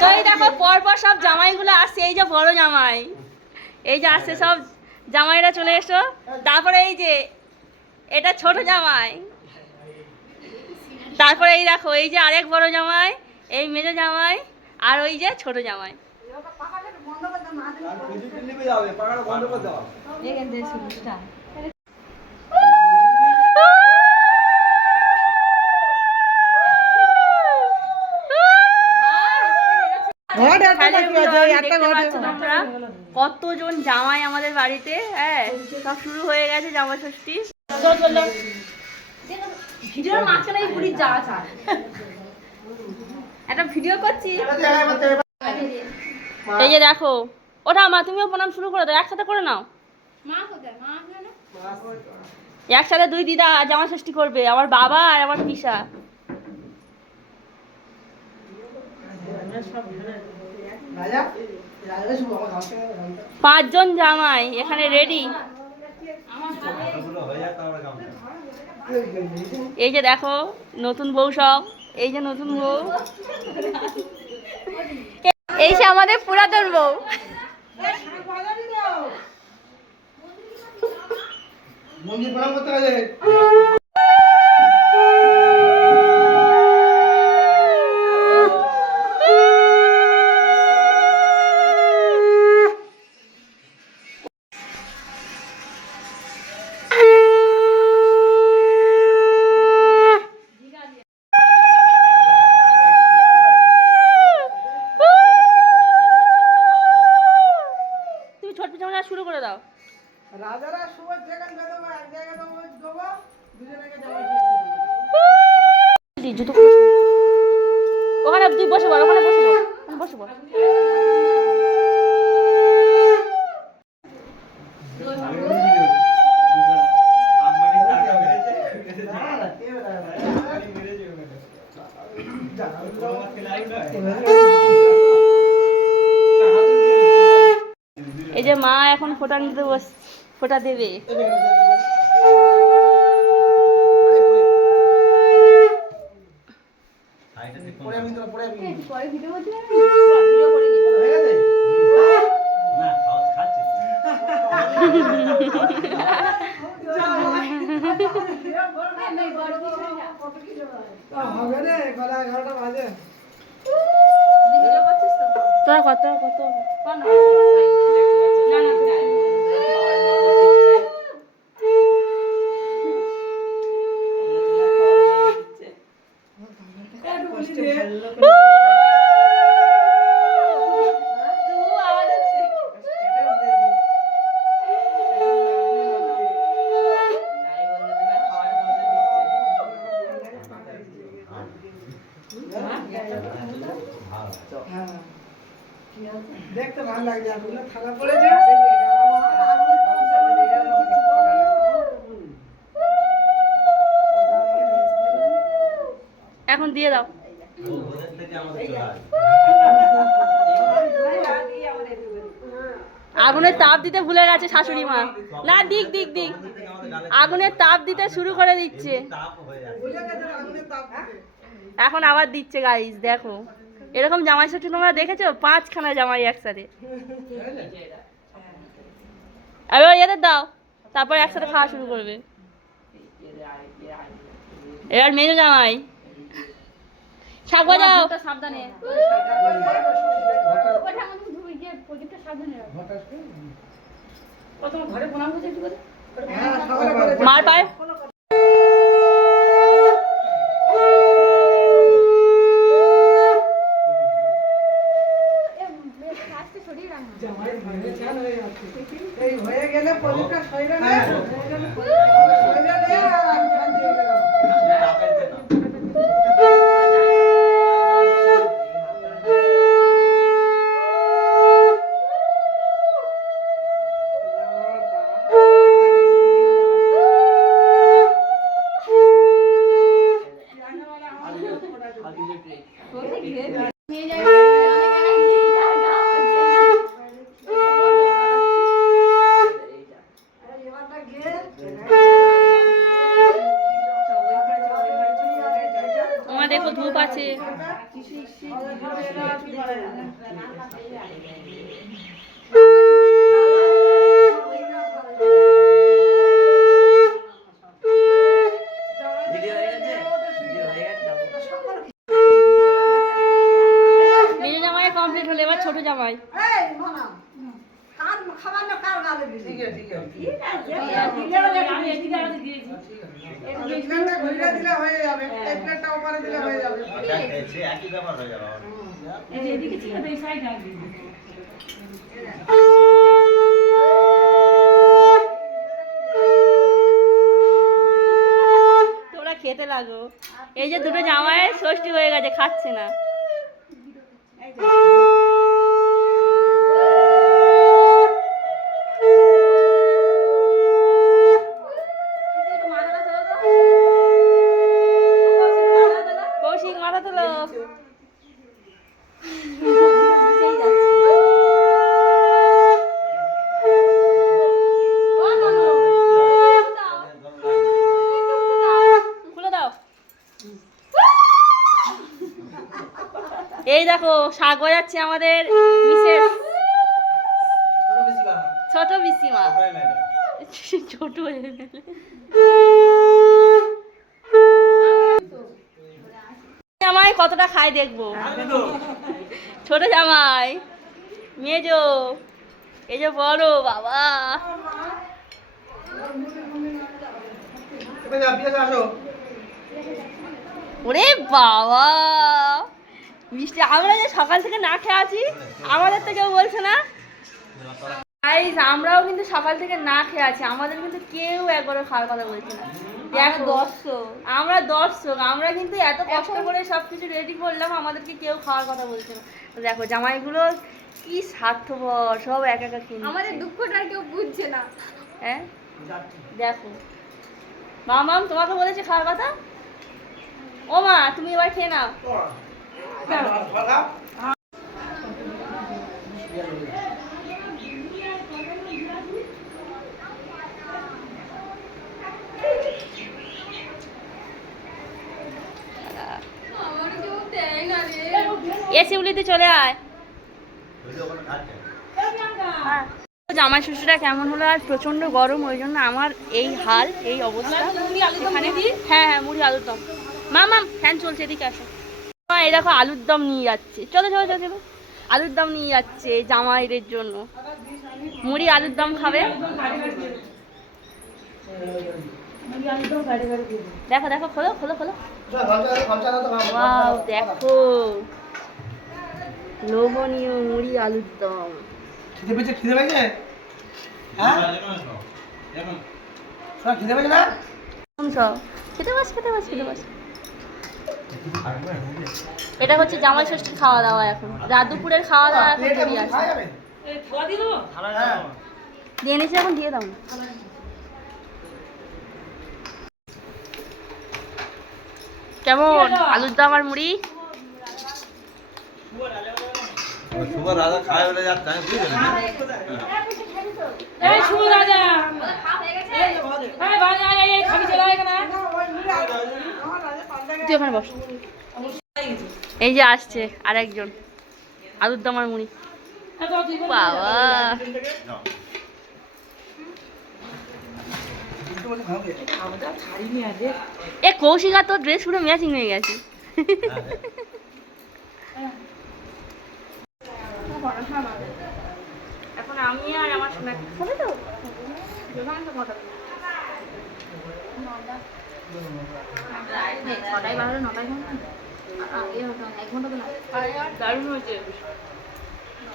তো এই দেখো পরপর সব জামাইগুলো আসছে, এই যে বড় জামাই, এই যে আসছে সব জামাইরা চলে এসো। তারপরে এই যে এটা ছোট জামাই, তারপরে এই দেখো এই যে আরেক বড় জামাই, এই মেজো জামাই, আর ওই যে ছোট জামাই। কতজন জামাই আমাদের বাড়িতে, হ্যাঁ সব শুরু হয়ে গেছে জামাই ষষ্ঠী। ভিডিওর মাঝখানে পুরী যাওয়া চায়, একটা ভিডিও করছি। এই যে দেখো ওটা মা, তুমিও প্রণাম শুরু করে দাও, একসাথে করে নাও। একসাথে দুই দিদা জামাই ষষ্ঠী করবে, আমার বাবা আর আমার পিসা। 5 জন জামাই এখানে রেডি। এই যে দেখো নতুন বউ সব, এই যে নতুন বউ, এই যে আমাদের পুরাতন বউ। মন্দির প্রণাম করতে গেলে শুরু করে দাও। রাজারা সুবত যেখানে দেবো এক জায়গায় দেবো দুজনকে দেবো। জুতো ওখানে তুই বসে বল, ওখানে বসে বল, বসে বল। এই যে মা এখন ফোঁটা নিতে ফোঁটা দেবে। তোরা কত কত দেখতে ভালো লাগছে। থালা পড়েছে এখন দিয়ে দাও। আগুনের তাপ দিতে ভুলে গেছে শাশুড়ি মা। না দিক দিক দিক, আগুনের তাপ দিতে শুরু করে দিচ্ছে, এখন আবার দিচ্ছে। গাইস দেখো এরকম জামাই ষষ্ঠী তোমরা দেখেছো? 5খানা জামাই একসাথে। এবার এদের দাও, তারপর একসাথে খাওয়া শুরু করবে। এবার মেজো জামাই শাক বাজাও, সাবধানে। মার পায় হয়ে গেলে প্রদীপটা সইবে না। দেখো ধূপ আছে। মেজো জামাই কমপ্লিট হলো, এবার ছোট জামাই। তোমরা খেতে লাগো। এই যে দুটো জামাই ষষ্ঠী হয়ে গেছে, খাচ্ছে না। কৌশিক মাথা তোলো। খুলে দাও। এই দেখো শাক বাজাচ্ছে আমাদের মিসেস ছোট পিসিমা। ছোট হয়ে গেলে জামাই কতটা খাই দেখবো। ছোট জামাই, মেজো, এই যে বড় বাবা। ওরে বাবা মিষ্টি। আমরা যে সকাল থেকে না খেয়ে আছি, আমাদের তো কেউ বলছে না। গাইস আমরাও কিন্তু সকাল থেকে না খেয়ে আছি, আমাদের কিন্তু কেউ একবারও খাওয়ার কথা বলছে না। দেখো আমরা দর্শক, আমরা কিন্তু এত কষ্ট করে সবকিছু রেডি করলাম, আমাদেরকে কেউ খাওয়ার কথা বলছে না। দেখো জামাইগুলো কি স্বার্থপর, সব একা একা কিনে আমাদের দুঃখটা কেউ বুঝছে না। হ্যাঁ দেখো মামাম তোমাকে বলেছে খাওয়ার কথা। ও মা তুমি এবার খেয়ে নাও। এসে উলিতে চলে আয়। জামাই ষষ্ঠীটা কেমন হলো? আর প্রচন্ড গরম, ওই জন্য আমার এই হাল, এই অবস্থা। এখানে হ্যাঁ হ্যাঁ মুড়ি আলুর দম। মামাম ফ্যান চলছে, এদিকে আসো। এই দেখো আলুর দম নিয়ে যাচ্ছে, চলো চলো চলো চলো। আলুর দম নিয়ে যাচ্ছে জামাইদের জন্য। মুড়ি আলুর দম খাবে। দেখো দেখো, খোলো খোলো খোলো। ওয়াও দেখো লোভনীয় মুড়ি আলুর দম। খিদে পেয়েছে? খিদে পেয়েছে? হ্যাঁ খিদে পেয়েছে না? সব খেতে বাস খেতে বাস খেতে বাস। এটা হচ্ছে জামাই ষষ্ঠীর খাওয়া দাওয়া। এখন রাত দুপুরের খাওয়া দাওয়া এখন তৈরি আছে। দিয়ে নিয়েছি, এখন দিয়ে দাও না। কেমন আলুর দম আর মুড়ি? শুভ রাজা খায় বলে যাচ্ছে, আমি বুঝি না। এই শুভ রাজা এই বাজা এই খাবি চলে আয় না। তুই ওখানে বস। এই যে আসছে আরেকজন, আলুর দম আর মুড়ি। বাবা এ কৌশিকা তোর ড্রেস পুরো ম্যাচিং হয়ে গেছে। এখন আমি আর আমার সোনা খাবে তো ছটায় বারো নটায় এক ঘন্টা তো না। দারুণ হয়েছে।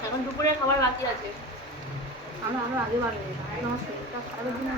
এখন দুপুরে খাবার বাকি আছে। আমরা আগে বাড়বে, আমার শরীরটা খারাপের জন্য